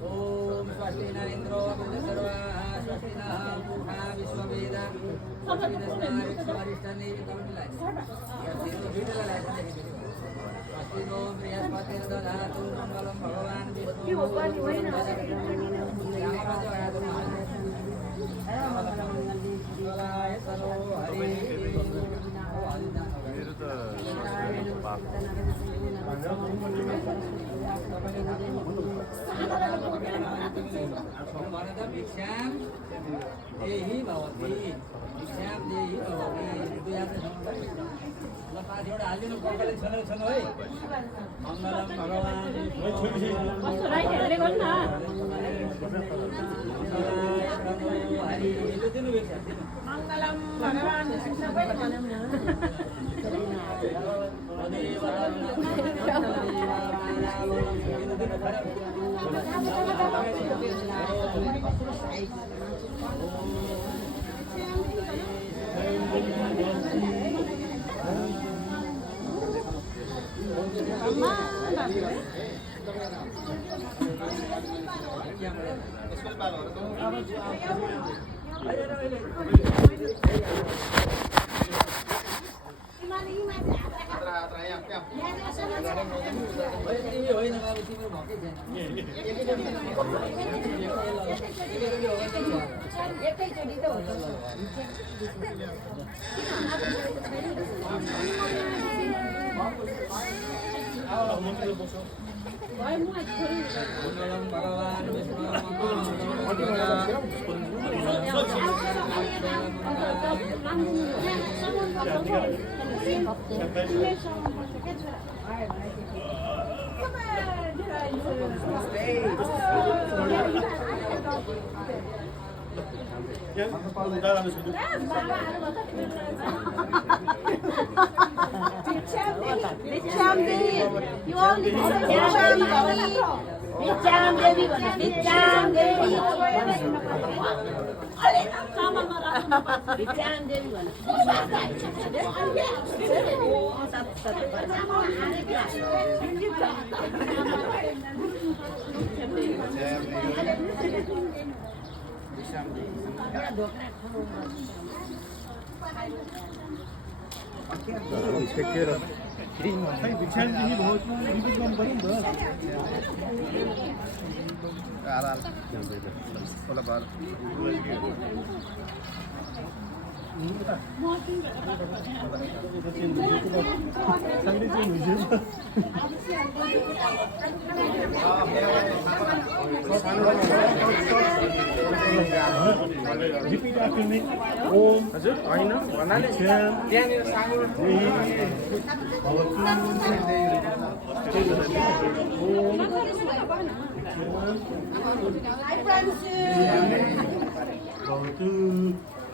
ओम स्वस्ति न इंद्रो सर्वाः स्वस्ति नः पूषा विश्ववेदा स्वस्ति नस्तारिष्टनेमि कवटिलाय स्वस्ति नो वीटलाय स्वस्ति नो बृहस्पतिर्दधातु मंगलम भगवान विष्णु मंगलाय सरो हरि भिक्षां देहि भवति भिक्षां देहि भवति दुई हातले ल पाँचवटा हालिदिनु कपालले छनौ छनौ है मङ्गलम भगवान् कस्तो राइटहरुले गर्नु न हरि दिनु भिक्षा मङ्गलम भगवान् सबैले भनौँ न Repeat after me. Om. हजुर हैन भन्नाले त्यहाँनिर सागुर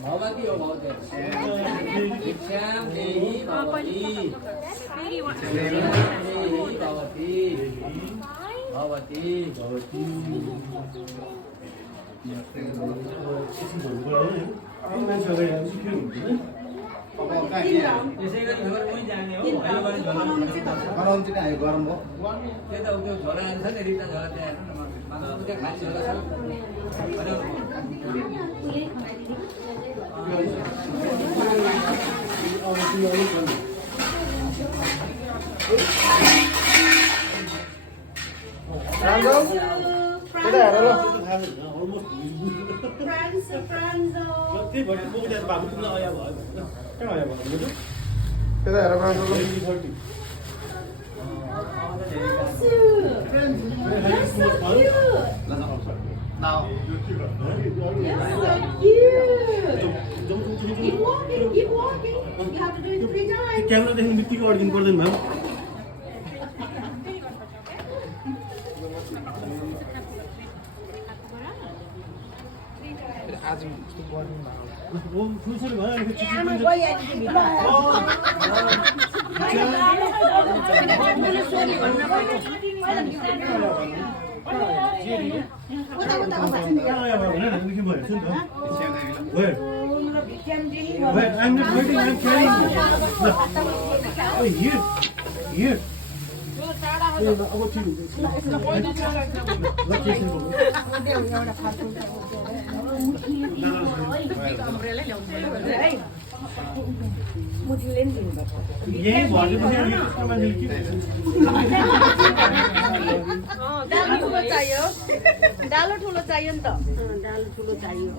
भवति हो भवति भिक्षां देहि भवति भवति भवति यसै गरी घर पनि जाने हो गरम चाहिँ आयो गरम हो त्यता उयो झोला छ नि रिता झोला त्यहाँ हेर्नु न खाली झोला छ राम्रो यता हेर ल त्यही भएर बोकेर बाबु तिमीलाई आया भयो कहाँ आयो भन्नु त यता हेर फ्रान्स ल Now. Keep walking. You have to do it 3 times. क्यामेरादेखि बित्तिकै अड्किनु पर्दैन ma'am Phulsari Where? I'm not waiting, I'm carrying. Oh, here. Here. यही भनेपछि अनि त्यसको मान्छेले के डालो ठुलो चाहियो नि त डालो ठुलो चाहियो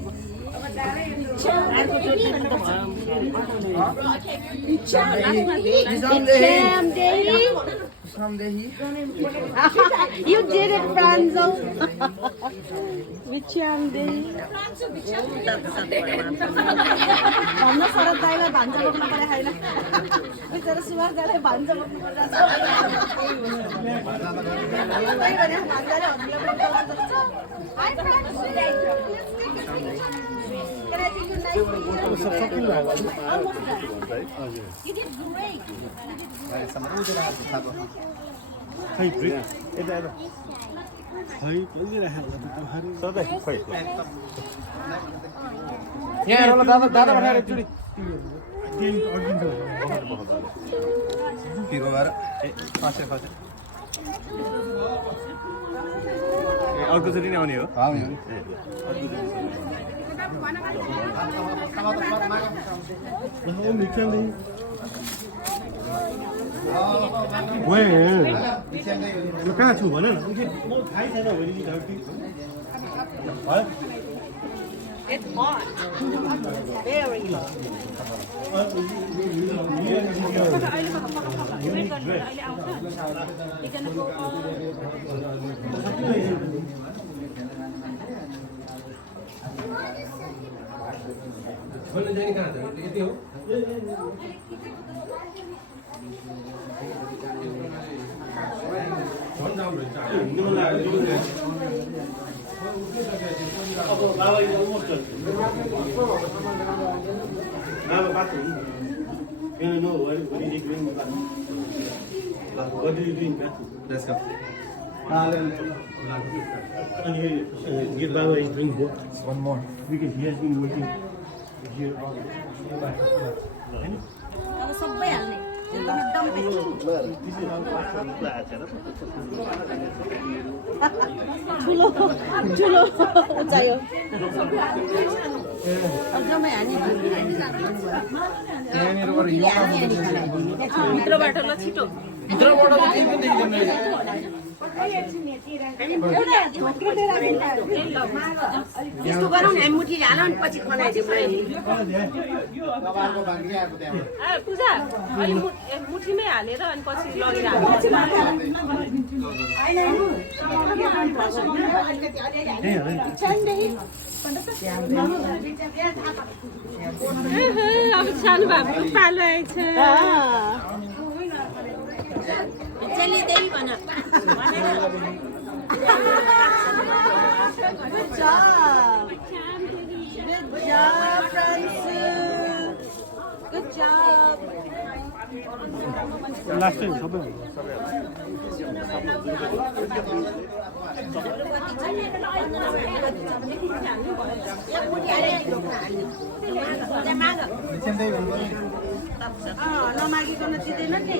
You did it, Franzo. भन्न सरत दाइलाई भान्जा बोक्नु पर्यो होइन बिचरा सुवास दाइलाई भान्जा बोक्नु पर्छ भान्जाले You did great. खै यता यता खै बोलिरहेको त तपाईहरु सधैँ खै यहाँ हेर ल दादा भनेर एकचोटि गेम अड्किन्छ फिर बार पासे पासे अर्को चोटि नै आउने हो हाँ यार ओ मिक्सर नहीं Where? Yo कहाँ छु भन न म थाहै छैन भने नि धरती It's hot. Very hot. अब बाबा यो उमर चल्छ बाबा बात हो You know what are you doing? What are you doing? let's go And give Baba a drink. one more Because he has been working here. अब सबै हाल्ने एकदम ठुलो ठुलो चाहियो एकदमै हाल्ने भित्रबाट ल छिटो भित्रबाट त केही पनि देखिँदैन यस्तो गरौँ नि हामी मुठी हालौँ नि पछि खनाइदिउँ पूजा अलि मुठीमै हालेर अनि पछि लगेर अब सानो भएको पालो आएछ चलिए त्यही भन Good job. Good job, Francis. Good job. Last time, सबै नमागिकन दिँदैन नि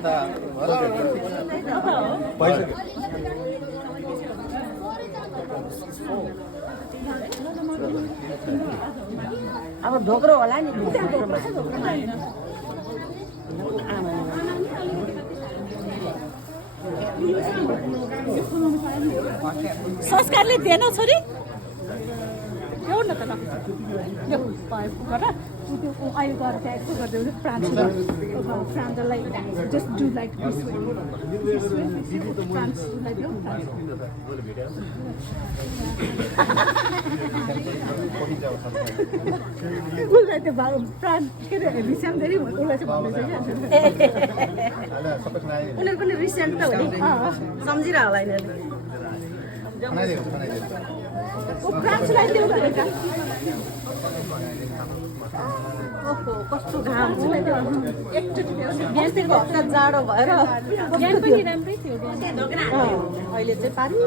यता अब ढोक्रो होला नि संस्कारले दिएन छोरी ल्याउ न त ल ल्याउ गर त्यो अहिले गएर त्यहाँ यस्तो गरिदियो फ्रान्सलाई just do like this way फ्रान्सलाई दियो उसलाई त्यो फ्रान्स के अरे रिस्याम धेरै उसलाई चाहिँ भन्दैछ क्या उनीहरू पनि रिसेन्ट त हो नि सम्झिरह होला यिनीहरूले फ्रान्सलाई देऊ भनेका ओहो कस्तो घाम छ बिहानतिरको हप्ता जाडो भएर बिहान पनि राम्रै थियो अहिले चाहिँ पानी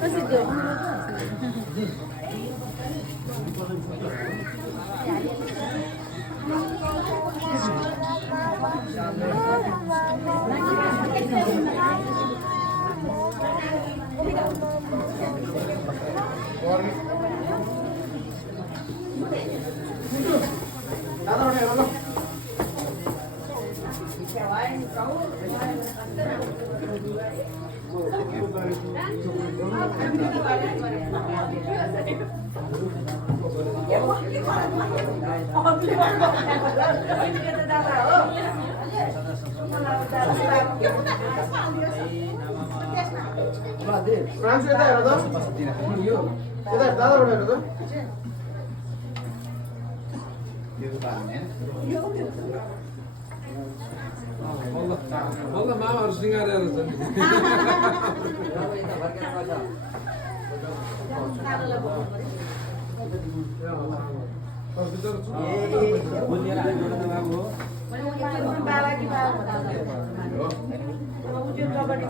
कसरी त्यो फ्रान्स यता हेर त यता दादाबाट हेर त बल्ल मामाहरू सिँगारेर छ नि बाबा कि बाबा